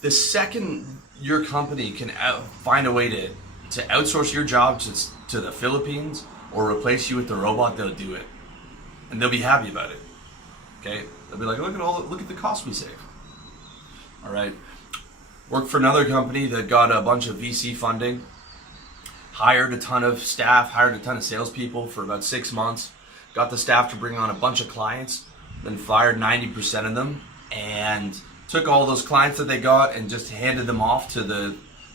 The second your company can find a way to outsource your job to the Philippines or replace you with the robot, they'll do it, and they'll be happy about it. Okay, they'll be like, look at the cost we save. All right, worked for another company that got a bunch of VC funding, hired a ton of staff, hired a ton of salespeople for about 6 months, got the staff to bring on a bunch of clients, then fired 90% of them, and took all those clients that they got and just handed them off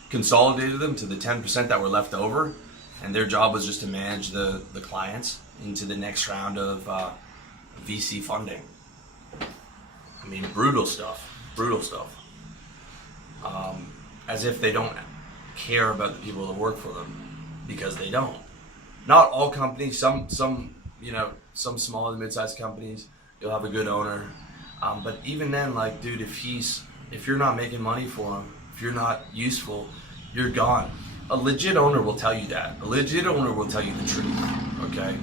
consolidated them to the 10% that were left over, and their job was just to manage the clients into the next round of VC funding. I mean, brutal stuff. As if they don't care about the people that work for them, because they don't. Not all companies. Some small and mid-sized companies, you'll have a good owner. But even then, like, dude, if you're not making money for them, if you're not useful, you're gone. A legit owner will tell you that. A legit owner will tell you the truth. Okay.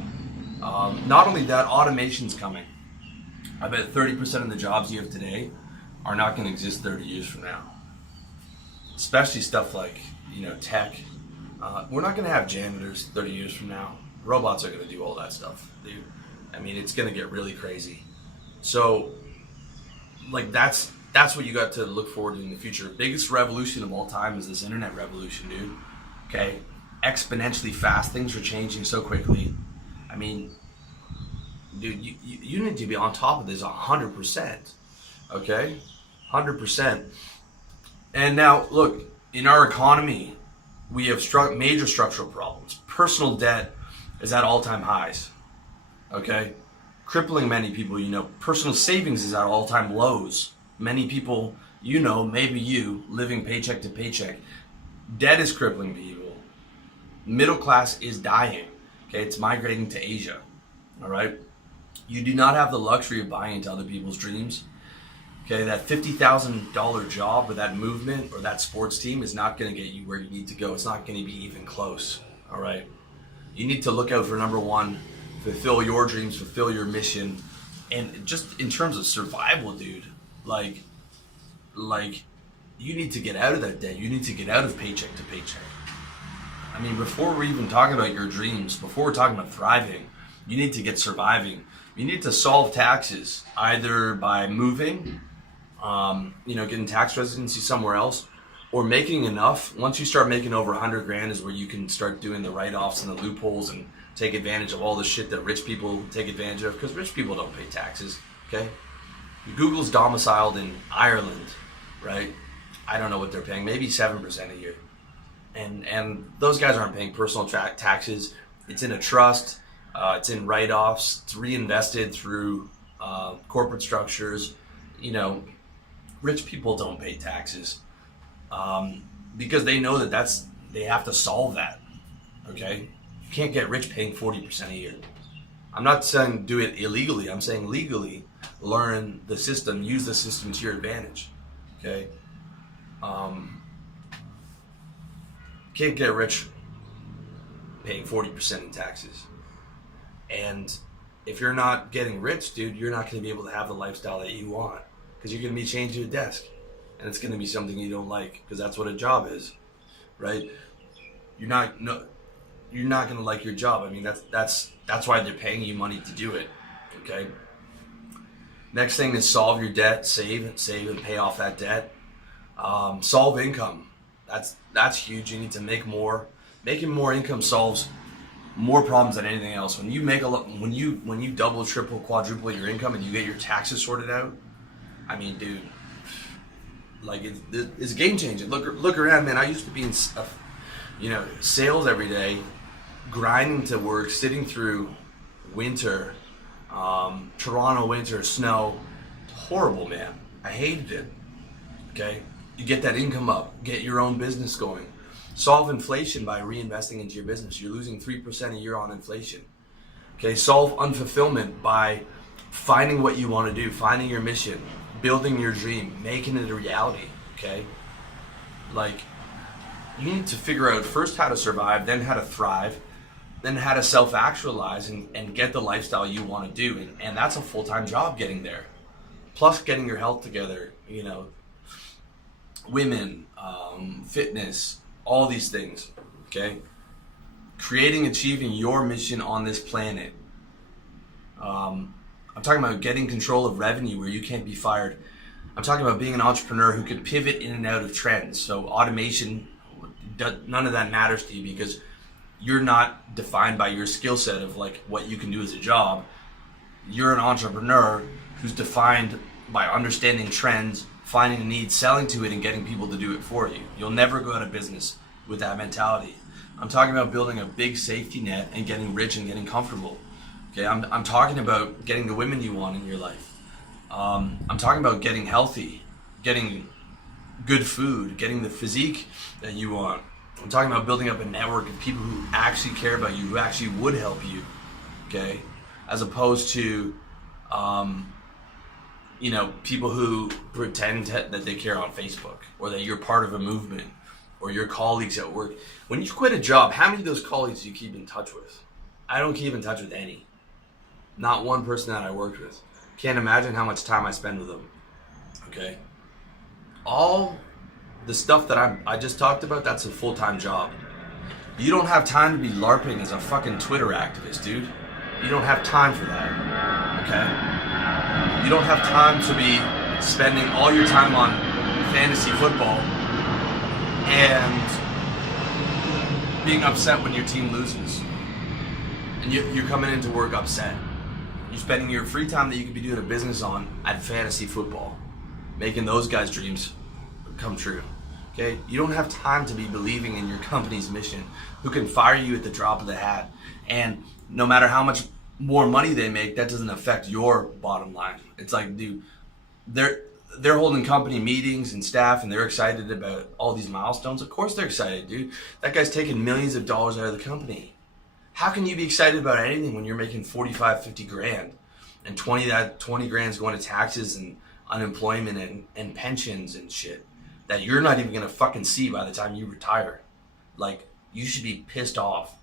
Not only that, automation's coming. I bet 30% of the jobs you have today are not going to exist 30 years from now. Especially stuff like, tech. We're not going to have janitors 30 years from now. Robots are going to do all that stuff, dude. I mean, it's going to get really crazy. So, like, that's what you got to look forward to in the future. Biggest revolution of all time is this internet revolution, dude. Okay? Exponentially fast. Things are changing so quickly. I mean, dude, you need to be on top of this 100%. Okay? 100%. And now, look, in our economy, we have major structural problems. Personal debt is at all-time highs. Okay? Crippling many people, Personal savings is at all-time lows. Many people, maybe you, living paycheck to paycheck. Debt is crippling people. Middle class is dying. Okay? It's migrating to Asia. All right? You do not have the luxury of buying into other people's dreams. Okay, that $50,000 job or that movement or that sports team is not going to get you where you need to go. It's not going to be even close. All right? You need to look out for number one, fulfill your dreams, fulfill your mission. And just in terms of survival, dude, like you need to get out of that debt. You need to get out of paycheck to paycheck. I mean, before we're even talking about your dreams, before we're talking about thriving, you need to get surviving. You need to solve taxes either by moving, getting tax residency somewhere else, or making enough. Once you start making over 100 grand is where you can start doing the write-offs and the loopholes and take advantage of all the shit that rich people take advantage of, because rich people don't pay taxes. Okay? Google's domiciled in Ireland, right? I don't know what they're paying, maybe 7% a year. And those guys aren't paying personal taxes. It's in a trust. It's in write-offs. It's reinvested through corporate structures. Rich people don't pay taxes because they know they have to solve that. Okay, you can't get rich paying 40% a year. I'm not saying do it illegally. I'm saying legally. Learn the system. Use the system to your advantage. Okay. Can't get rich paying 40% in taxes. And if you're not getting rich, dude, you're not going to be able to have the lifestyle that you want, because you're going to be chained to a desk, and it's going to be something you don't like, because that's what a job is, right? You're not going to like your job. I mean, that's why they're paying you money to do it. Okay. Next thing is solve your debt, save and pay off that debt. Solve income. That's huge. You need to make more. Making more income solves more problems than anything else. When you make when you double, triple, quadruple your income and you get your taxes sorted out, I mean, dude, like it's game changing. Look around, man. I used to be in sales every day, grinding to work, sitting through winter, Toronto winter, snow. Horrible, man. I hated it. Okay, you get that income up, get your own business going. Solve inflation by reinvesting into your business. You're losing 3% a year on inflation. Okay, solve unfulfillment by finding what you want to do, finding your mission, building your dream, making it a reality. Okay, like you need to figure out first how to survive, then how to thrive, then how to self-actualize and get the lifestyle you want to do. And that's a full-time job getting there. Plus getting your health together, women, fitness, all these things, okay? Creating, achieving your mission on this planet. I'm talking about getting control of revenue where you can't be fired. I'm talking about being an entrepreneur who can pivot in and out of trends. So automation, none of that matters to you because you're not defined by your skill set of like what you can do as a job. You're an entrepreneur who's defined by understanding trends, finding a need, selling to it, and getting people to do it for you. You'll never go out of business with that mentality. I'm talking about building a big safety net and getting rich and getting comfortable. Okay, I'm talking about getting the women you want in your life. I'm talking about getting healthy, getting good food, getting the physique that you want. I'm talking about building up a network of people who actually care about you, who actually would help you, okay? As opposed to, people who pretend that they care on Facebook or that you're part of a movement or your colleagues at work. When you quit a job, how many of those colleagues do you keep in touch with? I don't keep in touch with any. Not one person that I worked with. Can't imagine how much time I spend with them. Okay? All the stuff that I just talked about, that's a full-time job. You don't have time to be LARPing as a fucking Twitter activist, dude. You don't have time for that. Okay? You don't have time to be spending all your time on fantasy football and being upset when your team loses. And you're coming into work upset. You're spending your free time that you could be doing a business on at fantasy football, making those guys' dreams come true. Okay? You don't have time to be believing in your company's mission, who can fire you at the drop of the hat. And no matter how much more money they make, that doesn't affect your bottom line. It's like, dude, they're holding company meetings and staff, and they're excited about all these milestones. Of course they're excited, dude. That guy's taking millions of dollars out of the company. How can you be excited about anything when you're making 45, 50 grand and 20 grand's going to taxes and unemployment and pensions and shit that you're not even going to fucking see by the time you retire? Like, you should be pissed off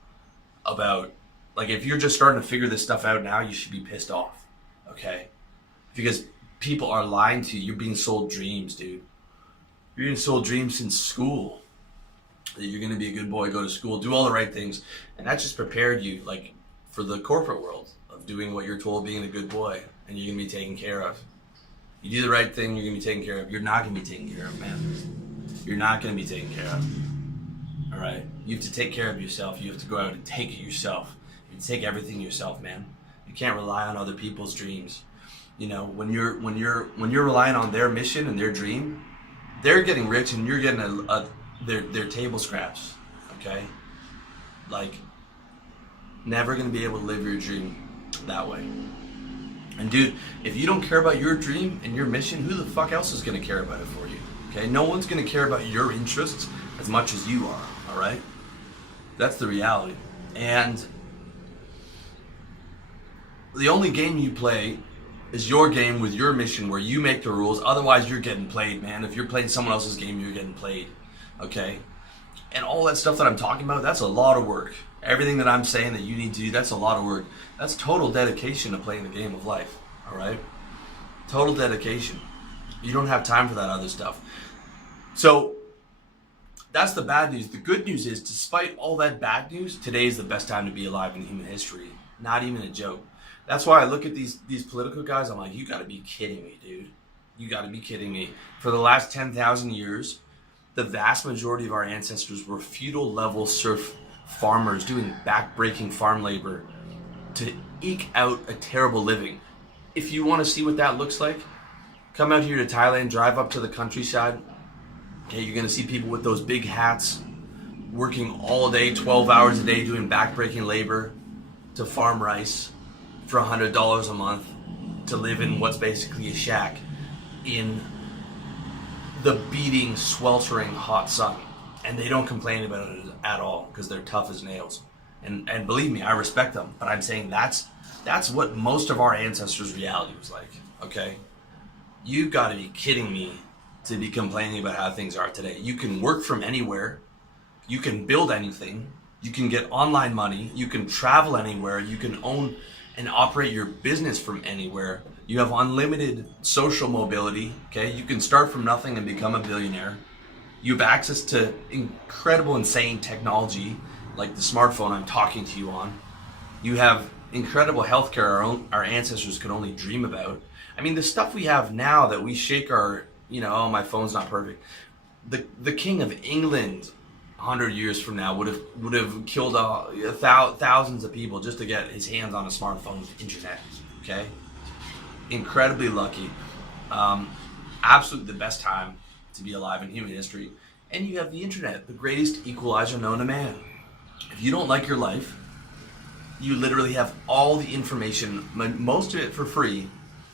about, like, if you're just starting to figure this stuff out now, you should be pissed off, okay? Because people are lying to you. You're being sold dreams, dude. You're being sold dreams since school. That you're going to be a good boy, go to school, do all the right things. And that just prepared you, like, for the corporate world of doing what you're told, being a good boy, and you're going to be taken care of. You do the right thing, you're going to be taken care of. You're not going to be taken care of, man. You're not going to be taken care of. All right? You have to take care of yourself. You have to go out and take it yourself. You have to take everything yourself, man. You can't rely on other people's dreams. You know, when you're relying on their mission and their dream, they're getting rich and you're getting their table scraps, okay? Like, never gonna be able to live your dream that way. And dude, if you don't care about your dream and your mission, who the fuck else is gonna care about it for you? Okay, no one's gonna care about your interests as much as you are, all right? That's the reality. And the only game you play is your game with your mission where you make the rules. Otherwise, you're getting played, man. If you're playing someone else's game, you're getting played. Okay? And all that stuff that I'm talking about, that's a lot of work. Everything that I'm saying that you need to do, that's a lot of work. That's total dedication to playing the game of life. Alright? Total dedication. You don't have time for that other stuff. So, that's the bad news. The good news is, despite all that bad news, today is the best time to be alive in human history. Not even a joke. That's why I look at these political guys, I'm like, you gotta be kidding me, dude. You gotta be kidding me. For the last 10,000 years, the vast majority of our ancestors were feudal level serf farmers doing back-breaking farm labor to eke out a terrible living. If you want to see what that looks like, come out here to Thailand, drive up to the countryside. Okay, you're gonna see people with those big hats working all day, 12 hours a day, doing back-breaking labor to farm rice for $100 a month to live in what's basically a shack in the beating, sweltering hot sun. And they don't complain about it at all because they're tough as nails. And believe me, I respect them. But I'm saying that's what most of our ancestors' reality was like, okay? You gotta be kidding me to be complaining about how things are today. You can work from anywhere. You can build anything. You can get online money. You can travel anywhere. You can own and operate your business from anywhere. You have unlimited social mobility, okay? You can start from nothing and become a billionaire, You have access to incredible, insane technology, like the smartphone I'm talking to you on. You have incredible healthcare our ancestors could only dream about. I mean, the stuff we have now that we shake our, oh, my phone's not perfect. The King of England 100 years from now would have killed thousands of people just to get his hands on a smartphone with internet. Okay, incredibly lucky. Absolutely the best time to be alive in human history. And you have the internet, the greatest equalizer known to man. If you don't like your life, you literally have all the information, most of it for free,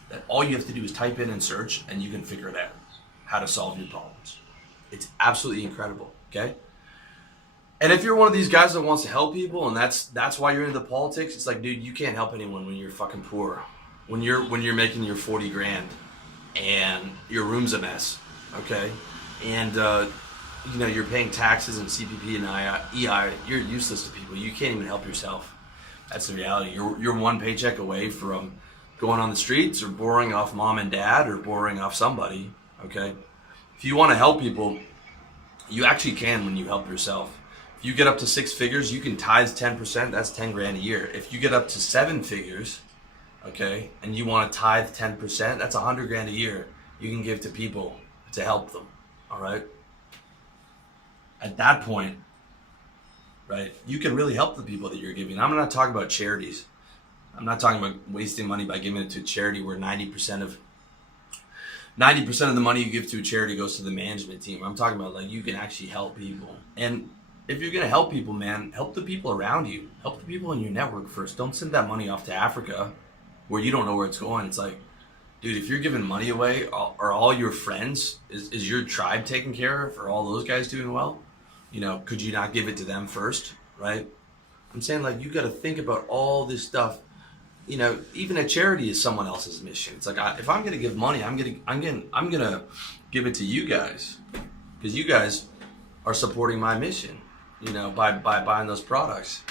that all you have to do is type in and search, and you can figure it out, how to solve your problems. It's absolutely incredible, okay? And if you're one of these guys that wants to help people, and that's why you're into politics, it's like, dude, you can't help anyone when you're fucking poor. When you're making your 40 grand and your room's a mess, okay? And you're paying taxes and CPP and EI, you're useless to people. You can't even help yourself. That's the reality. You're one paycheck away from going on the streets or borrowing off mom and dad or borrowing off somebody, okay? If you want to help people, you actually can when you help yourself. If you get up to 6 figures, you can tithe 10%, that's 10 grand a year. If you get up to 7 figures, okay, and you want to tithe 10%, that's 100 grand a year you can give to people to help them, all right? At that point, right, you can really help the people that you're giving. I'm not talking about charities. I'm not talking about wasting money by giving it to a charity where 90% of the money you give to a charity goes to the management team. I'm talking about like you can actually help people. And if you're gonna help people, man, help the people around you. Help the people in your network first. Don't send that money off to Africa where you don't know where it's going. It's like, dude, if you're giving money away, are all your friends, is your tribe taken care of? Are all those guys doing well? Could you not give it to them first, right? I'm saying, like, you got to think about all this stuff. Even a charity is someone else's mission. It's like, if I'm gonna give money, I'm gonna give it to you guys because you guys are supporting my mission. By buying those products.